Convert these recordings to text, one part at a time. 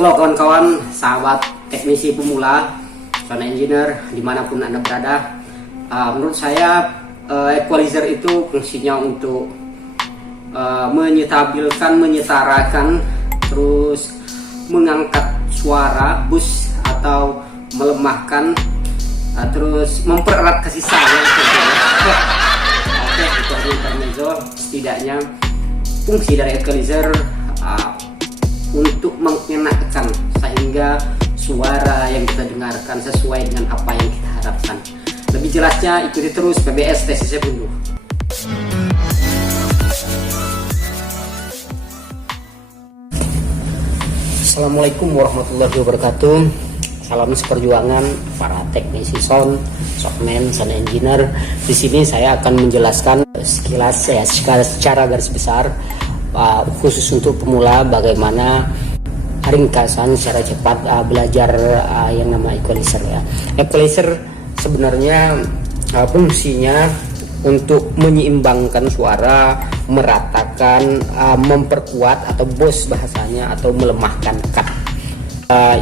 Halo kawan-kawan, sahabat teknisi pemula, sound engineer dimanapun Anda berada. Menurut saya equalizer itu fungsinya untuk menyetarakan, terus mengangkat suara, boost atau melemahkan, terus mempererat kasih sayang. Oke, itu aja intermezzo. Setidaknya fungsi dari equalizer untuk mengenakan sehingga suara yang kita dengarkan sesuai dengan apa yang kita harapkan. Lebih jelasnya ikuti terus PBS TCC Bundu. Assalamualaikum warahmatullahi wabarakatuh. Salam seperjuangan para teknisi sound, soundman, sound engineer. Di sini saya akan menjelaskan sekilas secara garis besar khusus untuk pemula bagaimana ringkasan secara cepat belajar yang nama equalizer ya. Equalizer sebenarnya fungsinya untuk menyeimbangkan suara, meratakan, memperkuat atau boost bahasanya, atau melemahkan cut.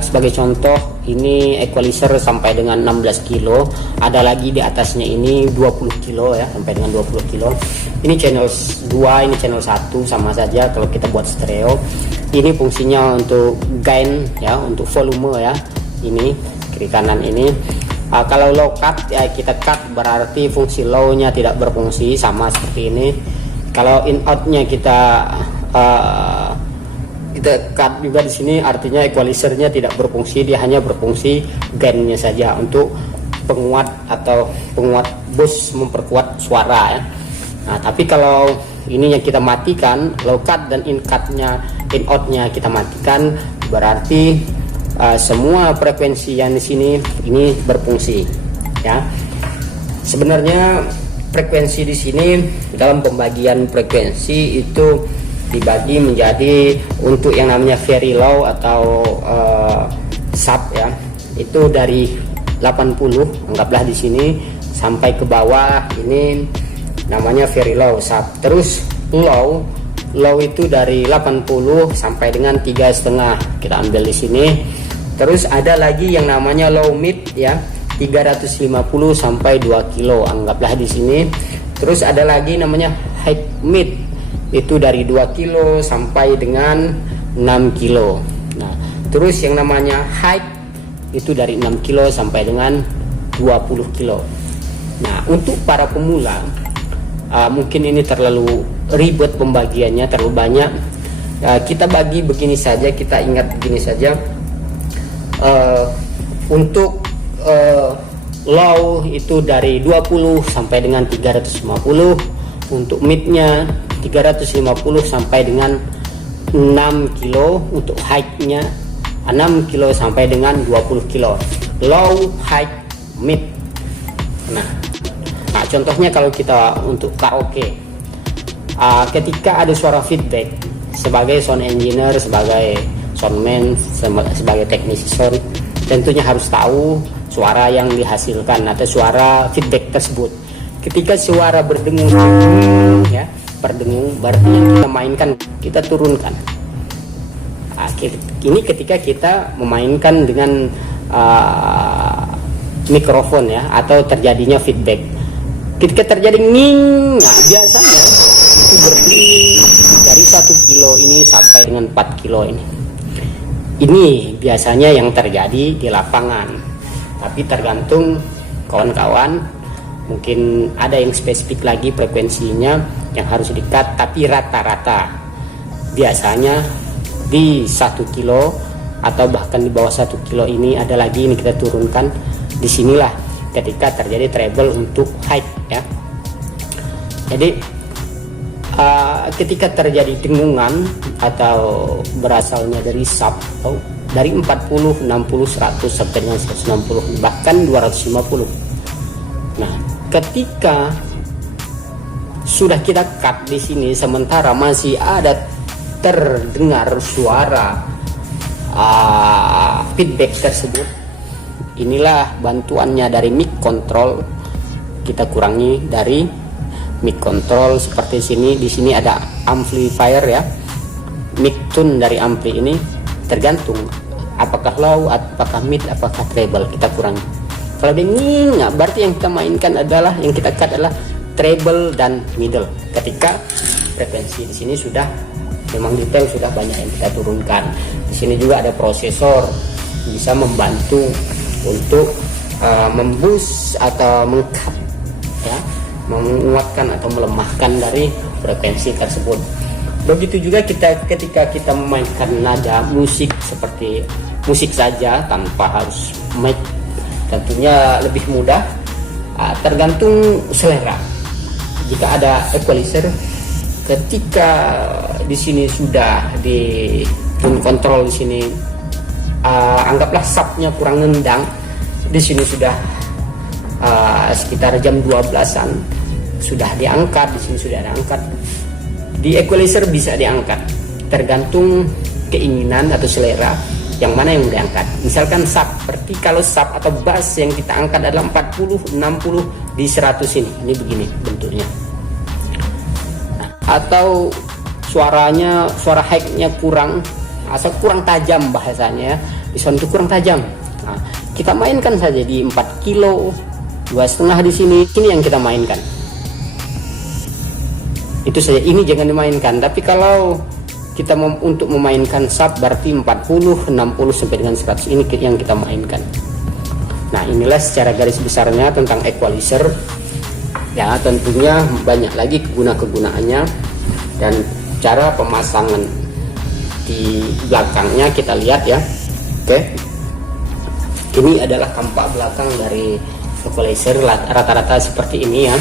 Sebagai contoh, ini equalizer sampai dengan 16 kilo, ada lagi di atasnya ini 20 kilo ya, sampai dengan 20 kilo. Ini channel 2, ini channel 1, sama saja kalau kita buat stereo. Ini fungsinya untuk gain ya, untuk volume ya, ini kiri kanan ini. Kalau low cut ya, kita cut berarti fungsi low nya tidak berfungsi, sama seperti ini. Kalau in out nya kita cut juga di sini, artinya equalizernya tidak berfungsi, dia hanya berfungsi gainnya saja untuk penguat atau penguat boost, memperkuat suara ya. Nah, tapi kalau ini yang kita matikan, low cut dan in out nya kita matikan, berarti semua frekuensi yang di sini ini berfungsi ya. Sebenarnya frekuensi di sini dalam pembagian frekuensi itu dibagi menjadi untuk yang namanya very low atau sub ya, itu dari 80 anggaplah di sini sampai ke bawah, ini namanya very low sub. Terus low itu dari 80 sampai dengan 3,5 kita ambil di sini. Terus ada lagi yang namanya low mid ya, 350 sampai 2 kilo anggaplah di sini. Terus ada lagi namanya high mid, itu dari 2 kilo sampai dengan 6 kilo. Nah, terus yang namanya high itu dari 6 kilo sampai dengan 20 kilo. Nah, untuk para pemula mungkin ini terlalu ribet pembagiannya, terlalu banyak. Kita bagi begini saja, kita ingat begini saja. Untuk low itu dari 20 sampai dengan 350, untuk midnya 350 sampai dengan 6 kilo, untuk high-nya 6 kilo sampai dengan 20 kilo. Low, high, mid. Nah, contohnya kalau kita untuk karaoke, ketika ada suara feedback, sebagai sound engineer, sebagai soundman, sebagai teknisi sound, tentunya harus tahu suara yang dihasilkan atau suara feedback tersebut. Ketika suara berdengung ya, berdengung, berarti yang kita mainkan, kita turunkan. Ini ketika kita memainkan dengan mikrofon ya, atau terjadinya feedback. Ketika terjadi nging, nah biasanya itu berdiri dari 1 kilo ini sampai dengan 4 kilo ini. Ini biasanya yang terjadi di lapangan. Tapi tergantung kawan-kawan, mungkin ada yang spesifik lagi frekuensinya yang harus di-cut, tapi rata-rata biasanya di 1 kilo atau bahkan di bawah 1 kilo ini. Ada lagi ini kita turunkan. Disinilah ketika terjadi treble untuk high ya. Jadi ketika terjadi dengungan atau berasalnya dari sub atau dari 40, 60, 100 sampai dengan 160 bahkan 250. Nah, ketika sudah kita cut di sini, sementara masih ada terdengar suara feedback tersebut, inilah bantuannya dari mic control. Kita kurangi dari mic control seperti sini. Di sini ada amplifier ya, mic tune dari ampli ini tergantung apakah low, apakah mid, apakah treble, kita kurangi. Kalau dia nggak, berarti yang kita mainkan adalah, yang kita cut adalah treble dan middle. Ketika frekuensi di sini sudah memang detail, sudah banyak yang kita turunkan. Di sini juga ada prosesor, bisa membantu untuk memboost atau mengcut, ya, menguatkan atau melemahkan dari frekuensi tersebut. Begitu juga ketika kita memainkan nada musik seperti musik saja tanpa harus mic, tentunya lebih mudah, tergantung selera. Jika ada equalizer, ketika di sini sudah di tune control, di sini anggaplah subnya kurang nendang, di sini sudah sekitar jam 12-an sudah diangkat, di sini sudah diangkat. Di equalizer bisa diangkat, tergantung keinginan atau selera yang mana yang diangkat. Misalkan sub, seperti kalau sub atau bass yang kita angkat adalah 40, 60 di 100 ini begini bentuknya. Nah, atau suaranya, suara high-nya kurang, asal kurang tajam bahasanya, di sound itu kurang tajam. Nah, kita mainkan saja di 4 kilo, 2,5 di sini yang kita mainkan. Itu saja, ini jangan dimainkan. Tapi kalau kita untuk memainkan sub berarti 40, 60 sampai dengan 100 ini yang kita mainkan. Nah, inilah secara garis besarnya tentang equalizer. Ya, tentunya banyak lagi kegunaannya dan cara pemasangan di belakangnya kita lihat ya. Oke. Ini adalah tampak belakang dari equalizer, rata-rata seperti ini ya.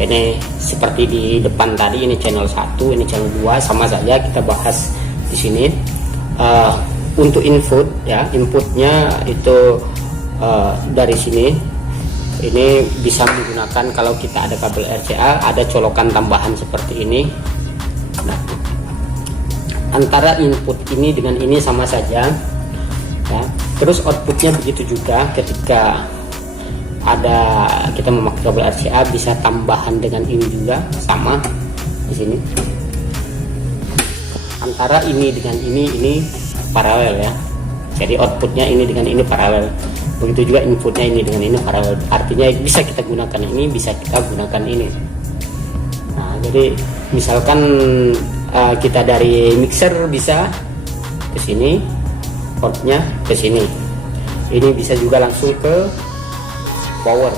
Ini seperti di depan tadi, ini channel 1, ini channel 2, sama saja kita bahas di sini. Untuk input ya, inputnya itu dari sini. Ini bisa menggunakan, kalau kita ada kabel RCA, ada colokan tambahan seperti ini. Nah, antara input ini dengan ini sama saja ya. Terus outputnya begitu juga, ketika ada kita memakai kabel RCA bisa tambahan dengan ini juga sama di sini. Antara ini dengan ini paralel ya. Jadi outputnya ini dengan ini paralel. Begitu juga inputnya ini dengan ini paralel. Artinya bisa kita gunakan ini, bisa kita gunakan ini. Nah, jadi misalkan kita dari mixer bisa ke sini, outnya ke sini. Ini bisa juga langsung ke power.